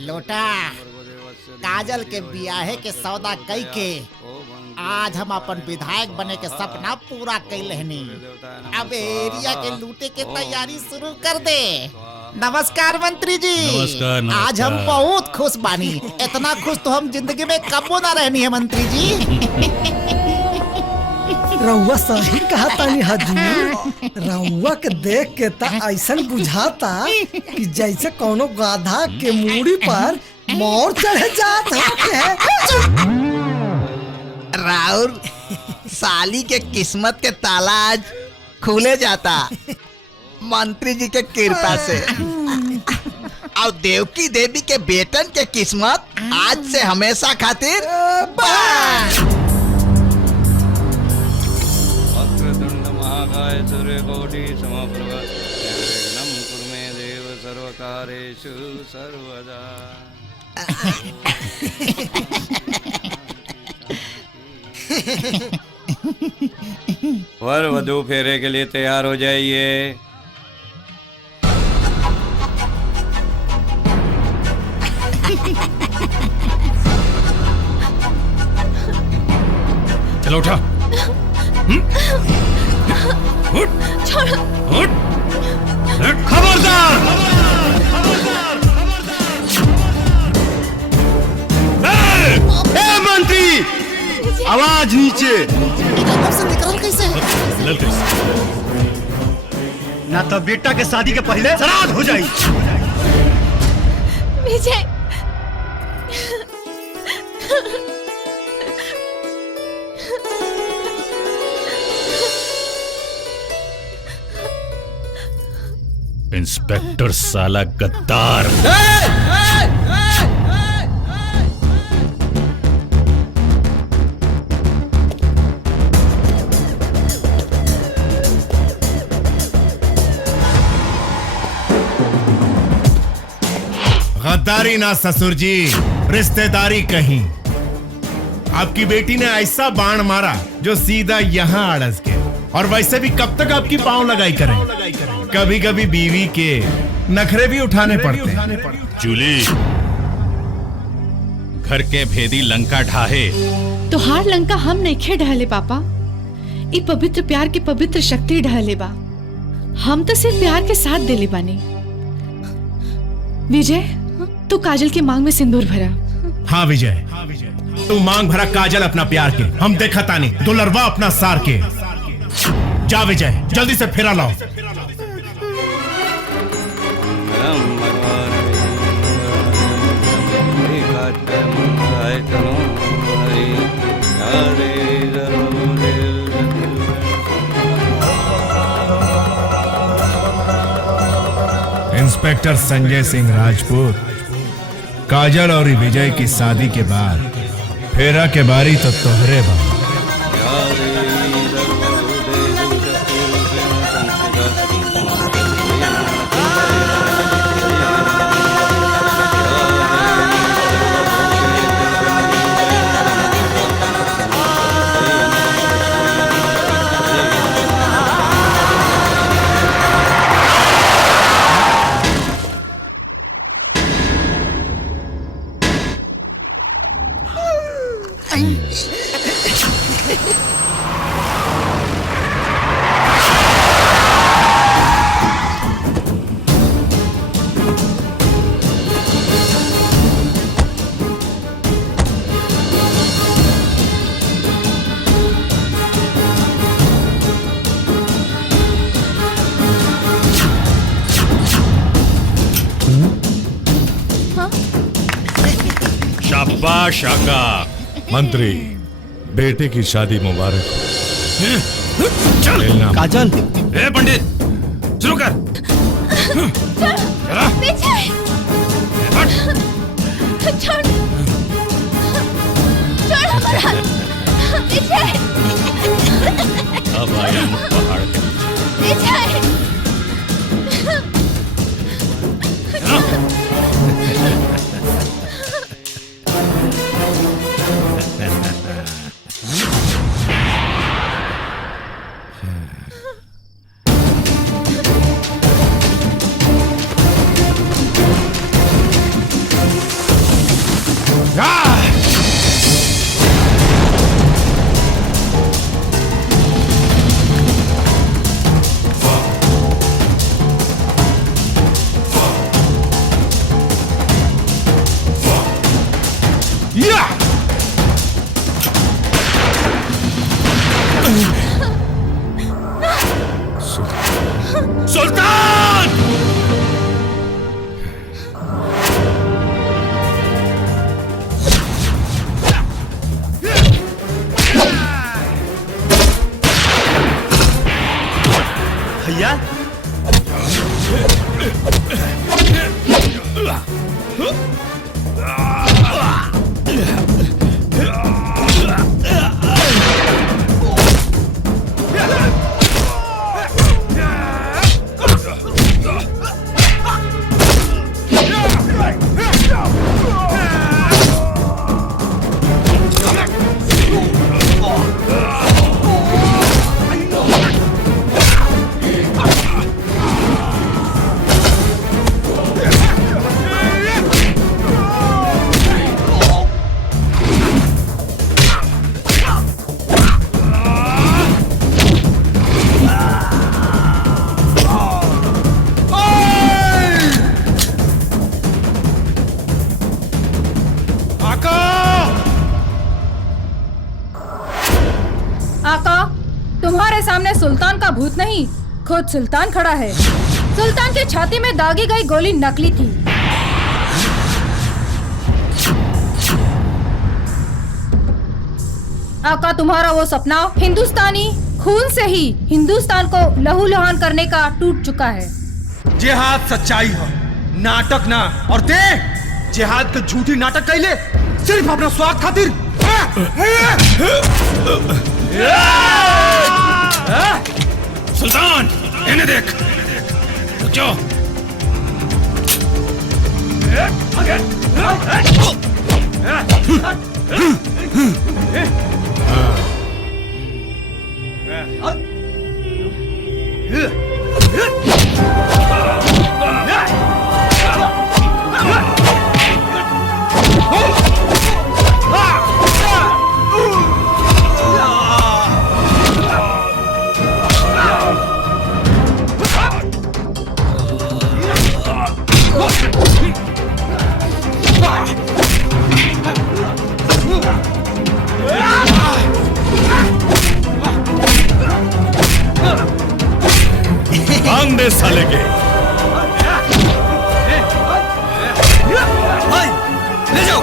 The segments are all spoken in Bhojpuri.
लोटा काजल के बियाहे के सौदा कई के आज हम अपन विधायक बने के सपना पूरा कैलहनी। अब एरिया के लूटे के तैयारी शुरू कर दे। नमस्कार मंत्री जी। नमस्कार। आज हम बहुत खुश बानी। इतना खुश तो हम जिंदगी में कबो ना रहनी है मंत्री जी। रउआ सही कहा तानी हजूर। रउआ के देख के ता ऐसा बुझाता कि जैसे कोनो गाधा के मूड़ी पर मोर चढ़े जात है। राउर साली के किस्मत के ताला आज खुले जाता मंत्री जी के कृपा से। और देवकी देवी के बेटन के किस्मत आज से हमेशा खातिर वक्रतुंड महाकाय सूर्यकोटि समप्रभ निर्विघ्नं कुरु मे देव सर्वकार्येषु सर्वदा। वर वधू फेरे के लिए तैयार हो जाइए। चलो उठा। खबरदार! मंत्री आवाज नीचे। ना तो बेटा के शादी के पहले श्राद्ध हो जाए। विजय इंस्पेक्टर साला गद्दार। गद्दारी ना ससुर जी, रिश्तेदारी कहीं। आपकी बेटी ने ऐसा बाण मारा जो सीधा यहाँ अड़स के। और वैसे भी कब तक आपकी पांव लगाई करें? कभी कभी बीवी के नखरे भी उठाने पड़ते हैं। जूली, घर के भेदी लंका ढाहे तो हार लंका हम नहीं ढहले पापा। ये पवित्र प्यार की पवित्र शक्ति ढहले बा। हम तो सिर्फ प्यार के साथ दिले बानी। विजय, तू काजल की मांग में सिंदूर भरा। हाँ विजय, तू मांग भरा काजल अपना प्यार के, हम देखा तानी दुलरवा अपना सार के। जा विजय, जल्दी से फेरा लाओ। इंस्पेक्टर संजय सिंह राजपूत, काजल और विजय की शादी के बाद फेरा के बारी तो तोहरे बा। शाबाश आका। मंत्री, बेटे की शादी मुबारक हो। चल काजल, ए पंडित, शुरू कर। विजय छोड़ हमारा। विजय अब आया पहाड़ के विजय सुल्तान! भैया आका, तुम्हारे सामने सुल्तान का भूत नहीं, खुद सुल्तान खड़ा है। सुल्तान की छाती में दागी गई गोली नकली थी। आका, तुम्हारा वो सपना हिंदुस्तानी खून से ही हिंदुस्तान को लहूलुहान करने का टूट चुका है। जिहाद सच्चाई है, नाटक ना। और देख, जिहाद के झूठी नाटक कैले सिर्फ अपना स्वार्थ खातिर। सुल्तान, इन्हें देख। रुक जाओ। भांग दे साले के। ले जाओ।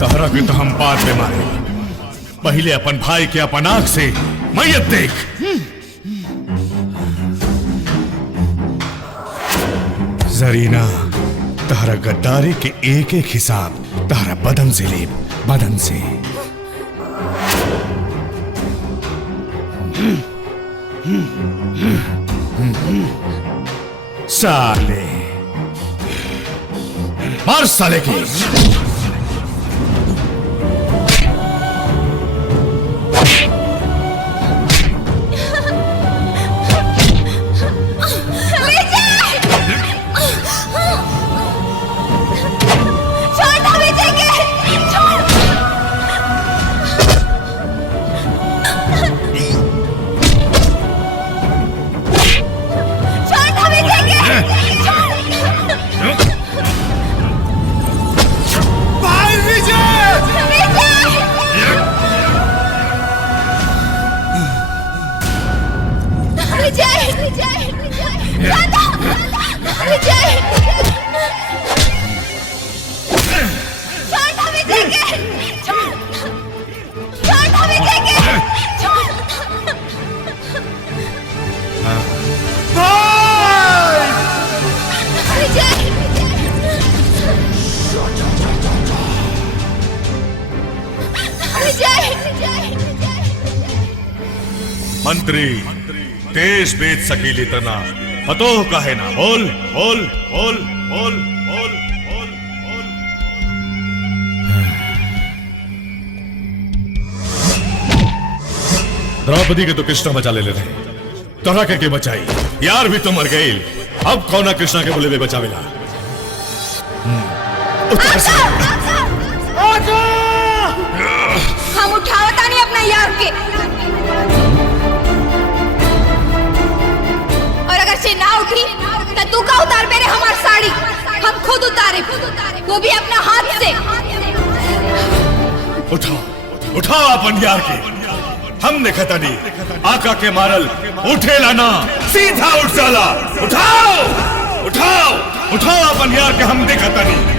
तहरा के तो हम बाद में मारे, पहले अपन भाई के अपन आंख से मैयत देख। जरीना, तहरा गद्दारी के एक एक हिसाब तहरा बदन से ले, बदन से। साले, मार साले की। मंत्री, देश बेच सकीली तना पतो कहे ना। बोल बोल बोल बोल बोल बोल बोल। द्रौपदी के तो कृष्णा बचा ले रहे, तोरा के बचाई यार भी तो मर गई। अब कौन कृष्णा के बोले बचावेला? हम उठावता नहीं अपना यार के। वो भी अपना हाथ से। उठाओ उठाओ अपन यार के, हमने खतनी आका के मारल उठे लाना, सीधा उठ जाला। उठाओ उठाओ उठाओ अपन यार के, हम देखता नहीं।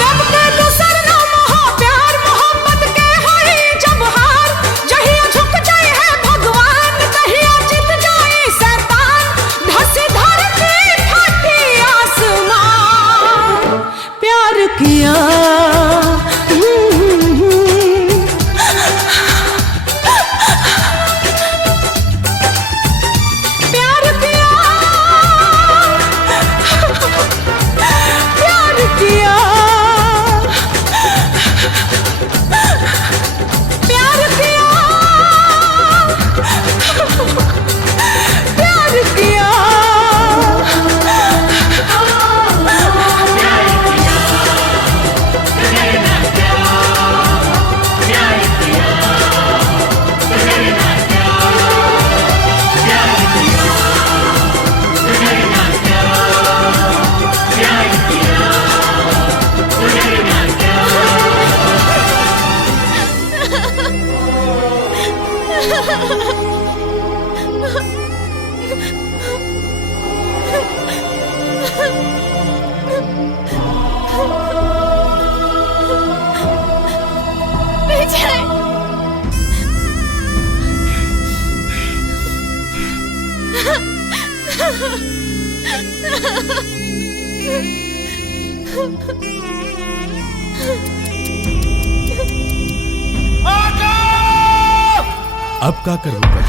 रब के दूसर नाम हो प्यार मोहब्बत के होई जब हार, जहिया झुक जाए है भगवान, तहिया जीत जाए शैतान। धस धरती फटी आसमान, प्यार किया प्यार किया प्यार किया प्यार किया प्यार किया। अब क्या करूंगा?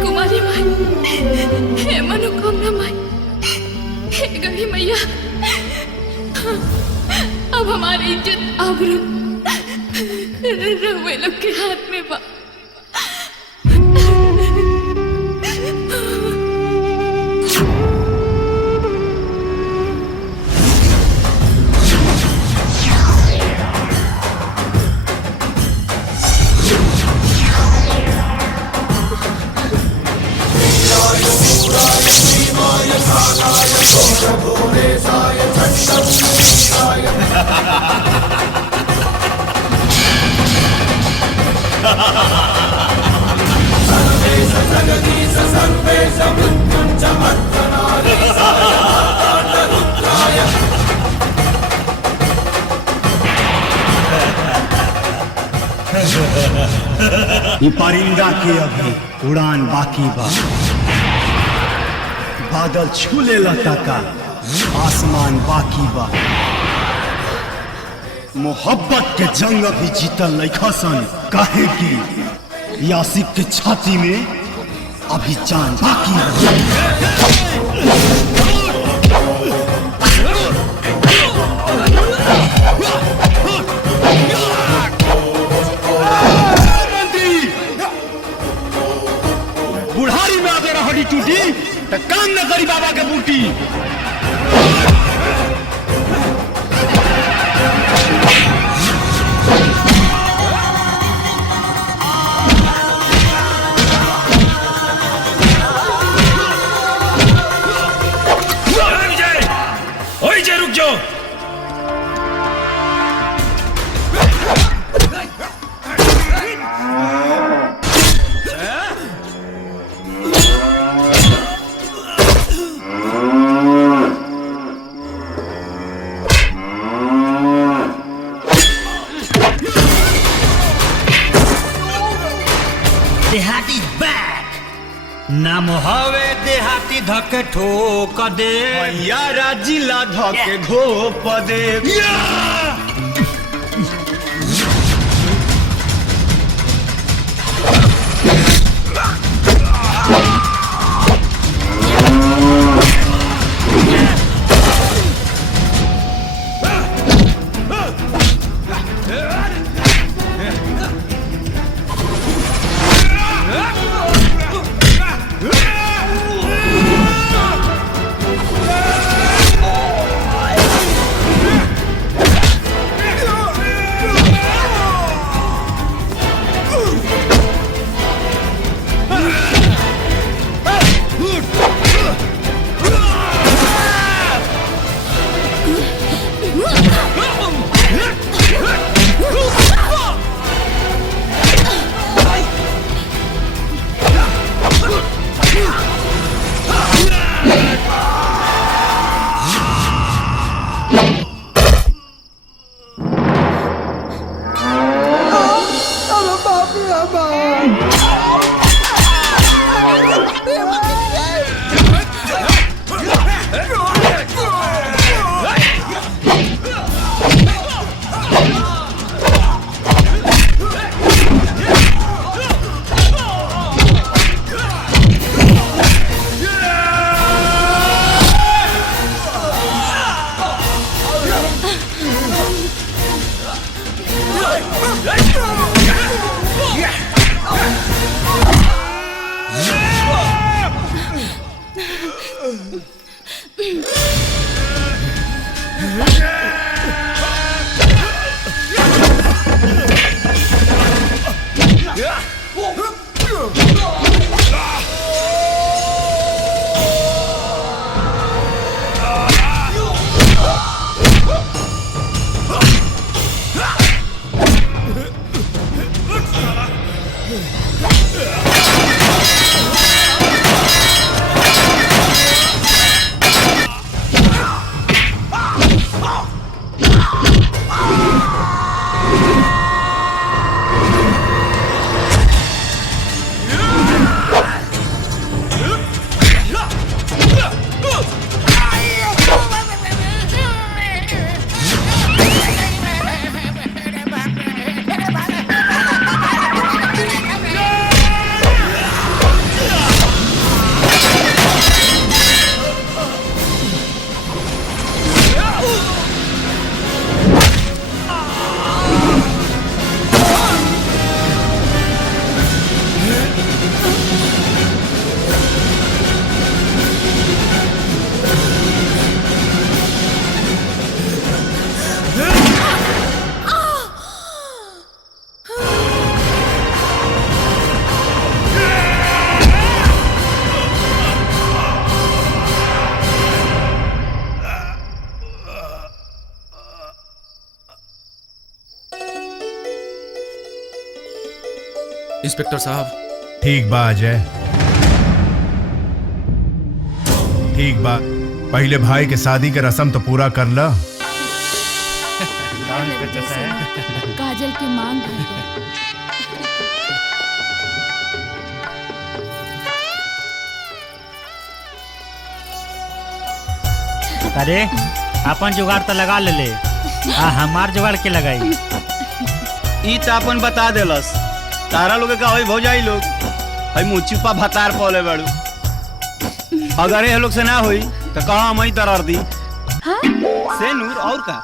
कुमारी माई, हे मनोकामना माई, हे गढ़ी मैया, अब हमारी इज्जत आबरू रहुए लोग के हाथ में बा। ये परिंदा के अभी उड़ान बाकी बा, बादल छूले लता का आसमान बाकी बा। मोहब्बत के जंग अभी जीतल लइखा सन, काहे की यासिक के छाती में अभी जान बाकी है। बुढ़ारी में अगर हड्डी टूटी तो काम न करी बाबा के बूटी। रुक जाओ। देहाती बैक नाम हवे देहाती धके ठोक दे यारा जिला धके घोप दे। इंस्पेक्टर साहब। ठीक बा अजय, ठीक बा। पहले भाई के शादी के रस्म तो पूरा कर ला। काजल के मांग भर गए। अरे अपन जुगाड़ तो लगा ले हमार जुगाड़ के लगाई। ई तो अपन बता देलस। तारा लोग का होई भौजाई लोग हई मुचुपा भतार पौले बड़ू। अगर ये लोग से ना होई तो कहा हम ही दरार दी। हाँ? से नूर और का